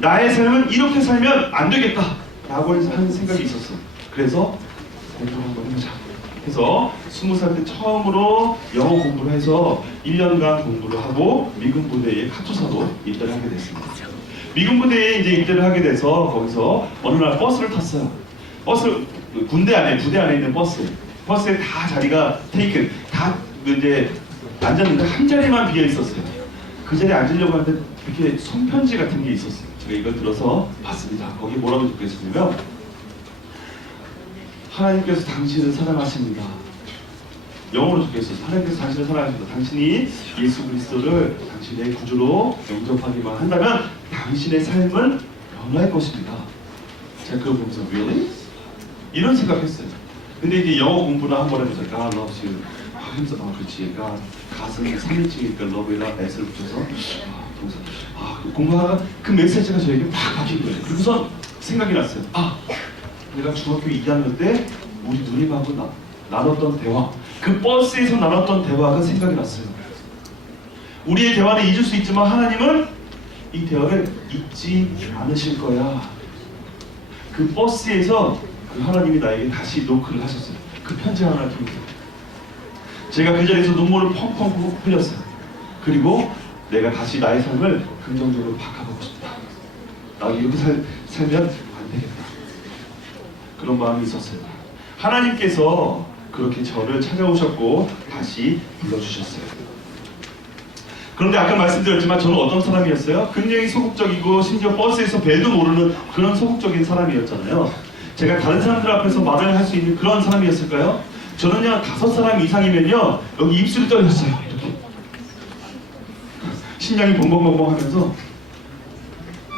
나의 삶은 이렇게 살면 안 되겠다 라고 하는 생각이 있었어요. 그래서 공부를 한번 해보자 해서 20살 때 처음으로 영어 공부를 해서 1년간 공부를 하고 미군 부대의 카투사로 입대를 하게 됐습니다. 미군 부대에 이제 입대를 하게 돼서 거기서 어느 날 버스를 탔어요. 버스 부대 안에 있는 버스에 다 자리가 테이큰 다 이제 앉았는데 한 자리만 비어 있었어요. 그 자리에 앉으려고 하는데 이렇게 손편지 같은 게 있었어요. 제가 이걸 들어서 봤습니다. 거기 뭐라고 적혀 있었냐면 하나님께서 당신을 사랑하십니다. 영어로 적혀 있었어요. 하나님께서 당신을 사랑하십니다. 당신이 예수 그리스도를 당신의 구주로 영접하기만 한다면 당신의 삶은 변할 것입니다. 제가 그걸 보면서 really? 이런 생각했어요. 근데 이제 영어 공부를 한번 해보자. God loves you. 그렇지. God은 3인칭이니까 love에다 s를 붙여서 동사. 공부하다가 그 메시지가 저에게 팍 박힌 거예요. 그리고서 생각이 났어요. 내가 중학교 2학년 때 우리 누님하고 나눴던 대화, 그 버스에서 나눴던 대화가 생각이 났어요. 우리의 대화는 잊을 수 있지만 하나님은 이 대화를 잊지 않으실 거야. 그 버스에서 그 하나님이 나에게 다시 노크를 하셨어요. 그 편지 하나를 통해서. 제가 그 자리에서 눈물을 펑펑 흘렸어요. 그리고 내가 다시 나의 삶을 긍정적으로 바꿔보고 싶다. 나 이렇게 살면 안 되겠다. 그런 마음이 있었어요. 하나님께서 그렇게 저를 찾아오셨고 다시 불러주셨어요. 그런데 아까 말씀드렸지만 저는 어떤 사람이었어요? 굉장히 소극적이고 심지어 버스에서 배도 모르는 그런 소극적인 사람이었잖아요. 제가 다른 사람들 앞에서 말을 할 수 있는 그런 사람이었을까요? 저는요 5사람 이상이면요 여기 입술이 떨렸어요. 이렇게 심장이 벙벙벙벙 하면서.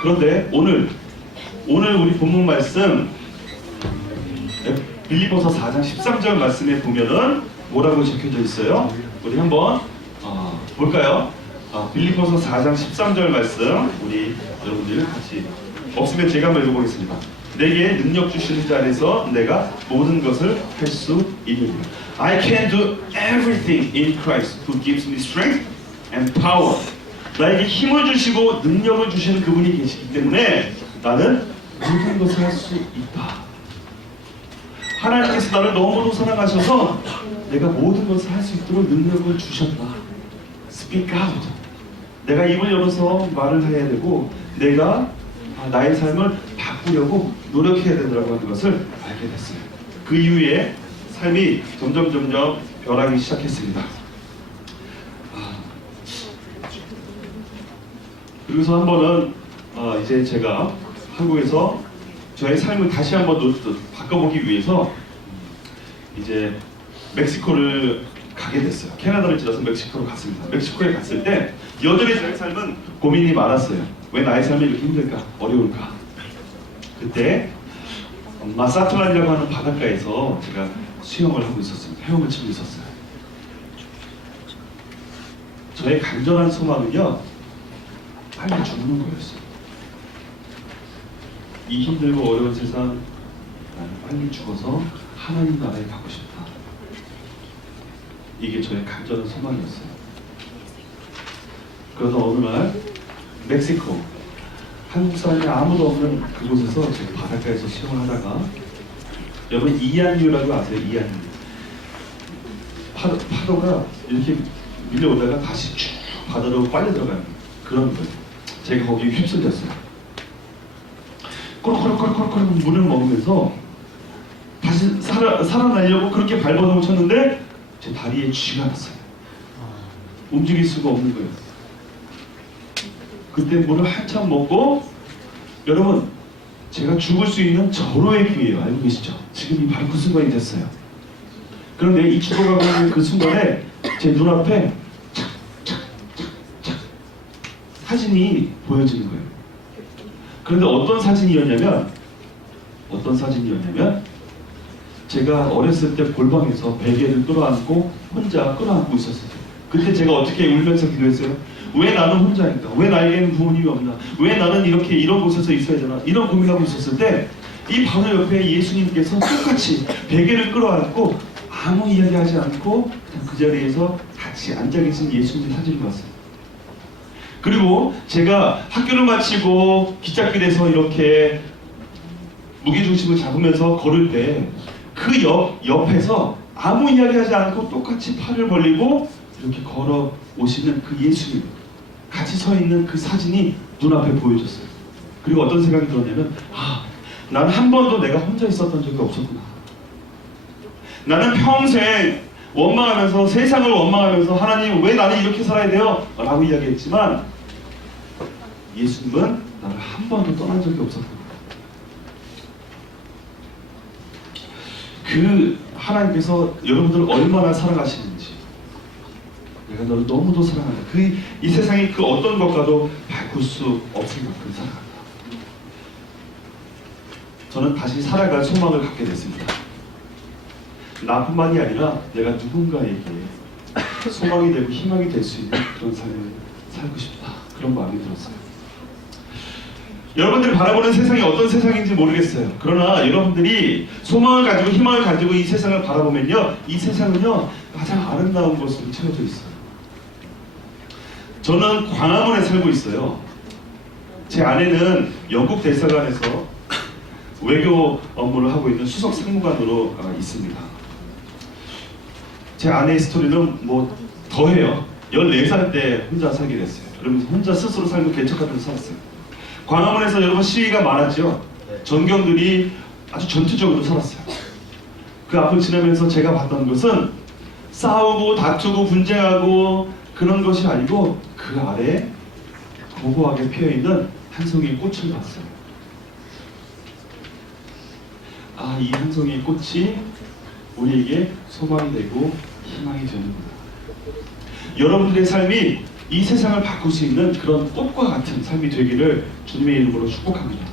그런데 오늘 우리 본문 말씀 빌립보서 4장 13절 말씀에 보면은 뭐라고 적혀져 있어요? 우리 한번 볼까요? 빌립보서 4장 13절 말씀 우리 여러분들 같이 없으면 제가 한번 읽어보겠습니다. 내게 능력 주시는 자 안에서 내가 모든 것을 할 수 있느니라. I can do everything in Christ who gives me strength and power. 나에게 힘을 주시고 능력을 주시는 그분이 계시기 때문에 나는 모든 것을 할 수 있다. 하나님께서 나를 너무도 사랑하셔서 내가 모든 것을 할 수 있도록 능력을 주셨다. Speak out. 내가 입을 열어서 말을 해야 되고 내가 나의 삶을 바꾸려고 노력해야 되더라고 하는 것을 알게 됐어요. 그 이후에 삶이 점점 변하기 시작했습니다. 그리고서 한 번은 이제 제가 한국에서 저의 삶을 다시 한번 바꿔보기 위해서 이제 멕시코를 가게 됐어요. 캐나다를 지나서 멕시코로 갔습니다. 멕시코에 갔을 때 여전히 저의 삶은 고민이 많았어요. 왜 나의 삶이 이렇게 힘들까? 어려울까? 그때 마사틀란이라고 하는 바닷가에서 제가 수영을 하고 있었습니다. 헤엄을 치고 있었어요. 저의 간절한 소망은요, 빨리 죽는 거였어요. 이 힘들고 어려운 세상, 나는 빨리 죽어서 하나님 나라에 가고 싶다. 이게 저의 간절한 소망이었어요. 그러다 어느 날 멕시코, 한국 사람이 아무도 없는 그곳에서 제가 바닷가에서 수영을 하다가, 여러분 이안류라고 아세요? 이안류. 파도가 이렇게 밀려오다가 다시 쭉 바다로 빨려 들어가는 그런 거예요. 제가 거기에 휩쓸렸어요. 꼬르꼬르꼬르꼬르 물을 먹으면서 다시 살아나려고 그렇게 발버둥을 쳤는데 제 다리에 쥐가 났어요. 움직일 수가 없는 거예요. 그때 물을 한참 먹고, 여러분 제가 죽을 수 있는 절호의 기회예요. 알고 계시죠? 지금이 바로 그 순간이 됐어요. 그런데 이 죽어가고 있는 그 순간에 제 눈앞에 착착착착 사진이 보여지는 거예요. 그런데 어떤 사진이었냐면 제가 어렸을 때 골방에서 베개를 끌어안고 혼자 끌어안고 있었어요. 그때 제가 어떻게 울면서 기도했어요? 왜 나는 혼자인가? 왜 나에게는 부모님이 없나? 왜 나는 이런 곳에서 있어야 되나? 이런 고민하고 있었을 때 이 바로 옆에 예수님께서 똑같이 베개를 끌어안고 아무 이야기하지 않고 그냥 그 자리에서 같이 앉아 계신 예수님 사진을 봤어요. 그리고 제가 학교를 마치고 기찻길에서 이렇게 무게중심을 잡으면서 걸을 때 그 옆에서 아무 이야기하지 않고 똑같이 팔을 벌리고 이렇게 걸어 오시는 그 예수님, 같이 서 있는 그 사진이 눈앞에 보여졌어요. 그리고 어떤 생각이 들었냐면, 나는 한 번도 내가 혼자 있었던 적이 없었구나. 나는 평생 원망하면서, 세상을 원망하면서 하나님 왜 나는 이렇게 살아야 돼요? 라고 이야기했지만 예수님은 나를 한 번도 떠난 적이 없었구나. 그 하나님께서 여러분들을 얼마나 사랑하시는지, 내가 너를 너무도 사랑한다. 이 세상이 그 어떤 것과도 바꿀 수 없을 만큼 사랑한다. 저는 다시 살아갈 소망을 갖게 됐습니다. 나뿐만이 아니라 내가 누군가에게 소망이 되고 희망이 될 수 있는 그런 삶을 살고 싶다. 그런 마음이 들었어요. 여러분들이 바라보는 세상이 어떤 세상인지 모르겠어요. 그러나 여러분들이 소망을 가지고 희망을 가지고 이 세상을 바라보면요, 이 세상은요 가장 아름다운 것으로 채워져 있어요. 저는 광화문에 살고 있어요. 제 아내는 영국 대사관에서 외교 업무를 하고 있는 수석 상무관으로 있습니다. 제 아내의 스토리는 뭐 더해요. 14살 때 혼자 살게 됐어요. 그러면서 혼자 스스로 살고 개척하면서 살았어요. 광화문에서 여러분 시위가 많았죠. 전경들이 아주 전투적으로 살았어요. 그 앞을 지나면서 제가 봤던 것은 싸우고 다투고 분쟁하고 그런 것이 아니고 그 아래에 고고하게 피어있는 한 송이 꽃을 봤어요. 이 한 송이 꽃이 우리에게 소망이 되고 희망이 되는 거예요. 여러분들의 삶이 이 세상을 바꿀 수 있는 그런 꽃과 같은 삶이 되기를 주님의 이름으로 축복합니다.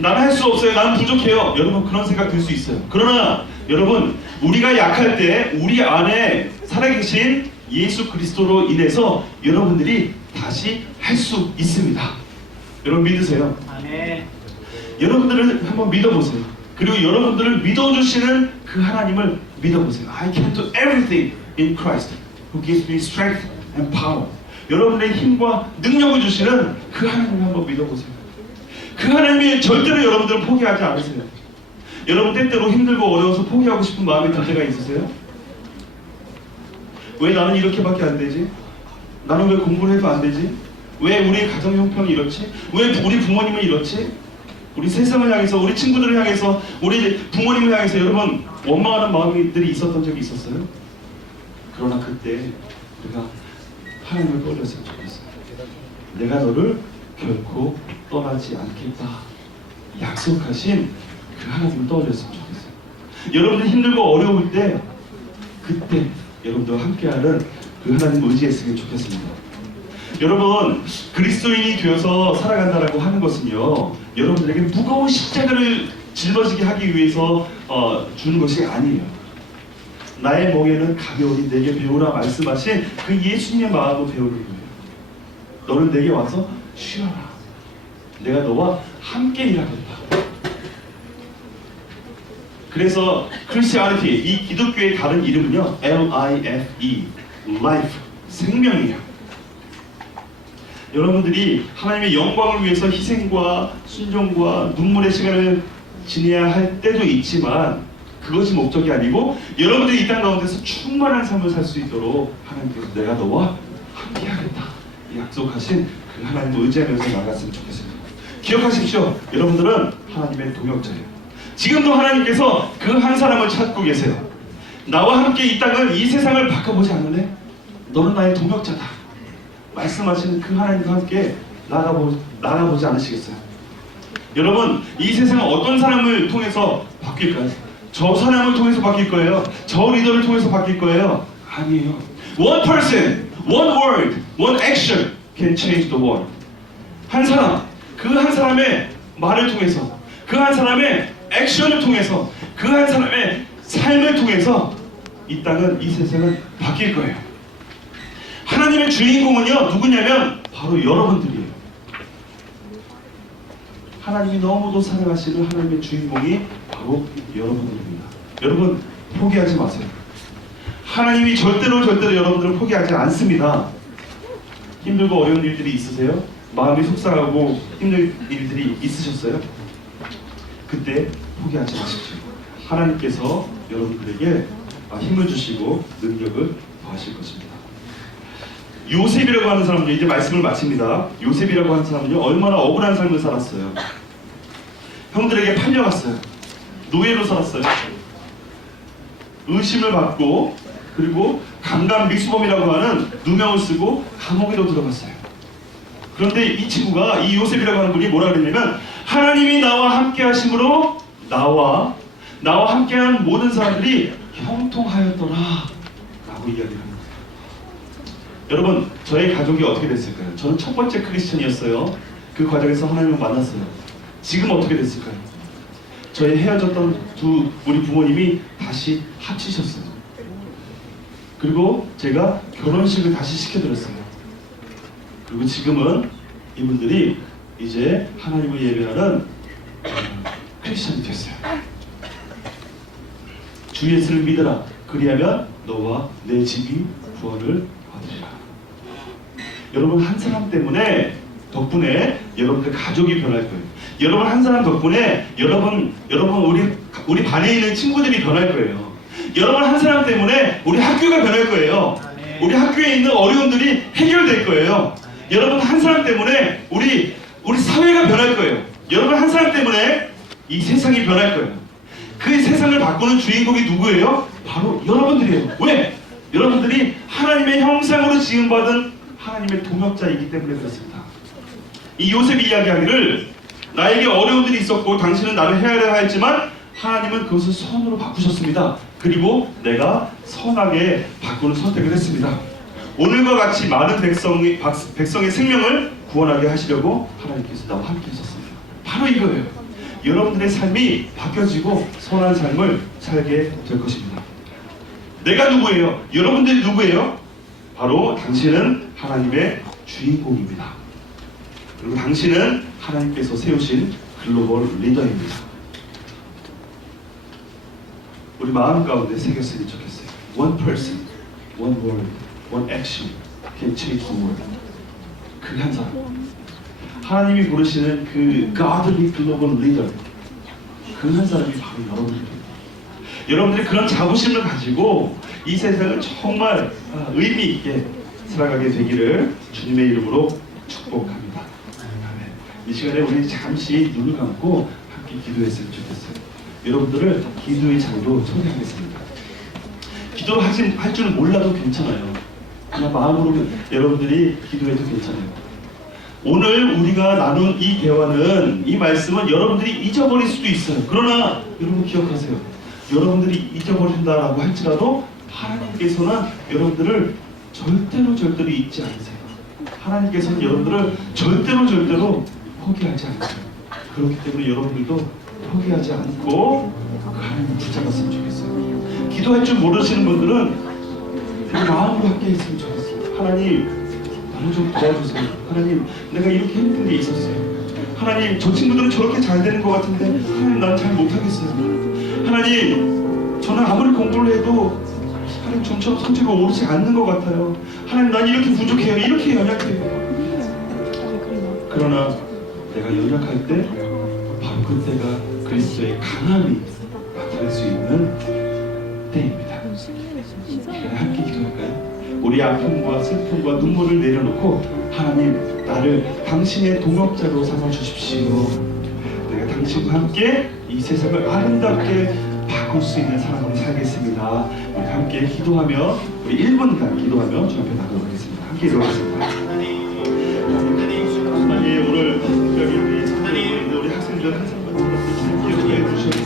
나는 할 수 없어요. 나는 부족해요. 여러분 그런 생각 들 수 있어요. 그러나 여러분 우리가 약할 때 우리 안에 살아계신 예수 그리스도로 인해서 여러분들이 다시 할 수 있습니다. 여러분 믿으세요? 여러분들을 한번 믿어보세요. 그리고 여러분들을 믿어주시는 그 하나님을 믿어보세요. I can do everything in Christ who gives me strength and power. 여러분의 힘과 능력을 주시는 그 하나님을 한번 믿어보세요. 그 하나님이 절대로 여러분들을 포기하지 않으세요. 여러분 때때로 힘들고 어려워서 포기하고 싶은 마음이 들 때가 있으세요? 왜 나는 이렇게밖에 안 되지? 나는 왜 공부를 해도 안 되지? 왜 우리 가정 형편이 이렇지? 왜 우리 부모님은 이렇지? 우리 세상을 향해서, 우리 친구들을 향해서, 우리 부모님을 향해서 여러분 원망하는 마음들이 있었던 적이 있었어요? 그러나 그때 우리가 하나님을 떠올렸으면 좋겠어요. 내가 너를 결코 떠나지 않겠다 약속하신 그 하나님을 떠올렸으면 좋겠어요. 여러분들 힘들고 어려울 때 그때 여러분들과 함께하는 그 하나님을 의지했으면 좋겠습니다. 여러분 그리스도인이 되어서 살아간다라고 하는 것은요 여러분들에게 무거운 십자가를 짊어지게 하기 위해서 주는 것이 아니에요. 나의 멍에는 가벼우니 내게 배우라 말씀하신 그 예수님의 마음으로 배우는 거예요. 너는 내게 와서 쉬어라. 내가 너와 함께 일하겠다. 그래서 크리스티아니티, 이 기독교의 다른 이름은요 L-I-F-E, Life, 생명이에요. 여러분들이 하나님의 영광을 위해서 희생과 순종과 눈물의 시간을 지내야 할 때도 있지만 그것이 목적이 아니고 여러분들이 이 땅 가운데서 충만한 삶을 살 수 있도록 하나님께서 내가 너와 함께하겠다 약속하신 그 하나님을 의지하면서 나갔으면 좋겠습니다. 기억하십시오. 여러분들은 하나님의 동역자예요. 지금도 하나님께서 그 한 사람을 찾고 계세요. 나와 함께 이 땅을, 이 세상을 바꿔보지 않을래? 너는 나의 동역자다 말씀하시는 그 하나님과 함께 나가보지 않으시겠어요? 여러분 이 세상은 어떤 사람을 통해서 바뀔까요? 저 사람을 통해서 바뀔 거예요? 저 리더를 통해서 바뀔 거예요? 아니에요. One person, one word, one action can change the world. 한 사람, 그 한 사람의 말을 통해서, 그 한 사람의 액션을 통해서, 그 한 사람의 삶을 통해서 이 땅은, 이 세상은 바뀔 거예요. 하나님의 주인공은요 누구냐면 바로 여러분들이에요. 하나님이 너무도 사랑하시는 하나님의 주인공이 바로 여러분들입니다. 여러분 포기하지 마세요. 하나님이 절대로 여러분들을 포기하지 않습니다. 힘들고 어려운 일들이 있으세요? 마음이 속상하고 힘든 일들이 있으셨어요? 그때 포기하지 마십시오. 하나님께서 여러분들에게 힘을 주시고 능력을 더하실 것입니다. 요셉이라고 하는 사람은요, 이제 말씀을 마칩니다. 요셉이라고 하는 사람은요 얼마나 억울한 삶을 살았어요. 형들에게 팔려갔어요. 노예로 살았어요. 의심을 받고 그리고 강간미수범이라고 하는 누명을 쓰고 감옥에도 들어갔어요. 그런데 이 친구가, 이 요셉이라고 하는 분이 뭐라 그랬냐면 하나님이 나와 함께 하심으로 나와 함께한 모든 사람들이 형통하였더라 라고 이야기를 합니다. 여러분 저의 가족이 어떻게 됐을까요? 저는 첫 번째 크리스천이었어요. 그 과정에서 하나님을 만났어요. 지금 어떻게 됐을까요? 저희 헤어졌던 우리 부모님이 다시 합치셨어요. 그리고 제가 결혼식을 다시 시켜드렸어요. 그리고 지금은 이분들이 이제 하나님을 예배하는 크리스천이 됐어요. 주 예수를 믿으라. 그리하면 너와 내 집이 구원을 얻으리라. 여러분 한 사람 때문에 덕분에 여러분들 가족이 변할 거예요. 여러분 한 사람 덕분에 여러분 우리 반에 있는 친구들이 변할 거예요. 여러분 한 사람 때문에 우리 학교가 변할 거예요. 우리 학교에 있는 어려움들이 해결될 거예요. 여러분 한 사람 때문에 우리 사회가 변할 거예요. 여러분 한 사람 때문에 이 세상이 변할 거예요. 그 세상을 바꾸는 주인공이 누구예요? 바로 여러분들이에요. 왜? 여러분들이 하나님의 형상으로 지음받은 하나님의 동역자이기 때문에 그렇습니다. 이 요셉이 이야기하기를 나에게 어려운 일이 있었고 당신은 나를 헤아려 하였지만 하나님은 그것을 선으로 바꾸셨습니다. 그리고 내가 선하게 바꾸는 선택을 했습니다. 오늘과 같이 많은 백성의 생명을 구원하게 하시려고 하나님께서 나와 함께 하셨습니다. 바로 이거예요. 여러분들의 삶이 바뀌어지고 선한 삶을 살게 될 것입니다. 내가 누구예요? 여러분들이 누구예요? 바로 당신은 하나님의 주인공입니다. 그리고 당신은 하나님께서 세우신 글로벌 리더입니다. 우리 마음 가운데 새겼으면 좋겠어요. One person, one word, one action can change the world. 그 한 사람. 하나님이 부르시는 그 godly global leader. 그 한 사람이 바로 여러분입니다. 여러분들이 그런 자부심을 가지고 이 세상을 정말 의미 있게 살아가게 되기를 주님의 이름으로 축복합니다. 아멘. 이 시간에 우리 잠시 눈을 감고 함께 기도했으면 좋겠어요. 여러분들을 기도의 장으로 초대하겠습니다. 기도를 할 줄은 몰라도 괜찮아요. 그냥 마음으로 여러분들이 기도해도 괜찮아요. 오늘 우리가 나눈 이 대화는, 이 말씀은 여러분들이 잊어버릴 수도 있어요. 그러나 여러분 기억하세요. 여러분들이 잊어버린다라고 할지라도 하나님께서는 여러분들을 절대로 잊지 않으세요. 하나님께서는 여러분들을 절대로 포기하지 않으세요. 그렇기 때문에 여러분들도 포기하지 않고 그 하나님을 붙잡았으면 좋겠어요. 기도할 줄 모르시는 분들은 그냥 마음으로 함께 했으면 좋겠어요. 하나님, 나를 좀 도와주세요. 하나님, 내가 이렇게 힘든 게 있었어요. 하나님, 저 친구들은 저렇게 잘 되는 것 같은데 하나님, 난 잘 못하겠어요. 하나님, 저는 아무리 공부를 해도 하나님 점점 성적이 오르지 않는 것 같아요. 하나님, 난 이렇게 부족해요. 이렇게 연약해요. 그러나 내가 연약할 때 바로 그때가 그리스도의 강함이 나타날 수 있는 때입니다. 함께 기도할까요? 우리 아픔과 슬픔과 눈물을 내려놓고 하나님, 나를 당신의 동역자로 삼아주십시오. 내가 당신과 함께 이 세상을 아름답게 바꿀 수 있는 사람으로 살겠습니다. 우리 함께 기도하며, 우리 1분간 기도하며 주 앞에 나가도록 하겠습니다. 함께 기도하겠습니다. 하나님, 오늘 특별히 우리 학생들 한 사람만 기억해 주셔서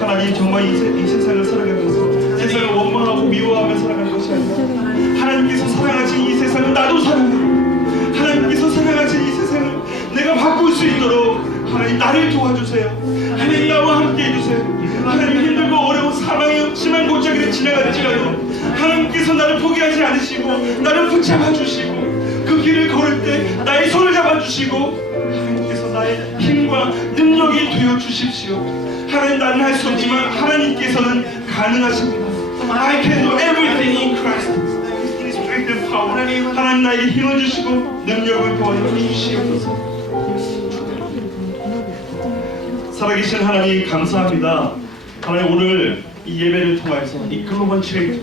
하나님, 정말 이 세상을 살아가면서 세상을 원망하고 미워하며 살아가는 것이 아니라 하나님께서 사랑하신 이 세상을 나도 사랑해요. 하나님께서 사랑하신 이 세상을 내가 바꿀 수 있도록 하나님, 나를 도와주세요. 하나님, 나와 함께 해주세요. 하나님, 힘들고 어려운 사망의 심한 골짜기를 지나갈지라도 하나님께서 나를 포기하지 않으시고 나를 붙잡아 주시고 그 길을 걸을 때 나의 손을 잡아주시고 하나님께서 나의 힘과 능력이 되어 주십시오. 하나님, 나는 할 수 없지만 하나님께서는 가능하십니다. I can do everything in Christ. His strength and power. 하나님, 나에게 힘을 주시고 능력을 도와줘 주시옵소서. 살아계신 하나님, 감사합니다. 하나님, 오늘 이 예배를 통해서 이 글로벌 체인지,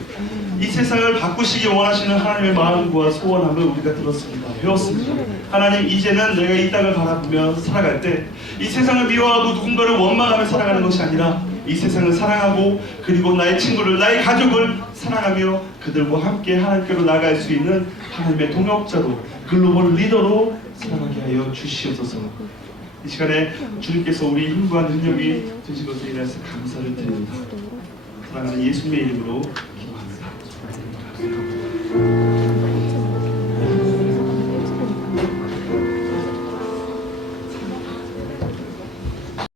이 세상을 바꾸시기 원하시는 하나님의 마음과 소원함을 우리가 들었습니다. 배웠습니다. 하나님, 이제는 내가 이 땅을 바라보며 살아갈 때 이 세상을 미워하고 누군가를 원망하며 살아가는 것이 아니라 이 세상을 사랑하고 그리고 나의 친구를, 나의 가족을 사랑하며 그들과 함께 하나님께로 나아갈 수 있는 하나님의 동역자로, 글로벌 리더로 살아가게 하여 주시옵소서. 이 시간에 주님께서 우리 힘과 능력이 되신 것에 인해서 감사를 드립니다. 사랑하는 예수님의 이름으로 기도합니다.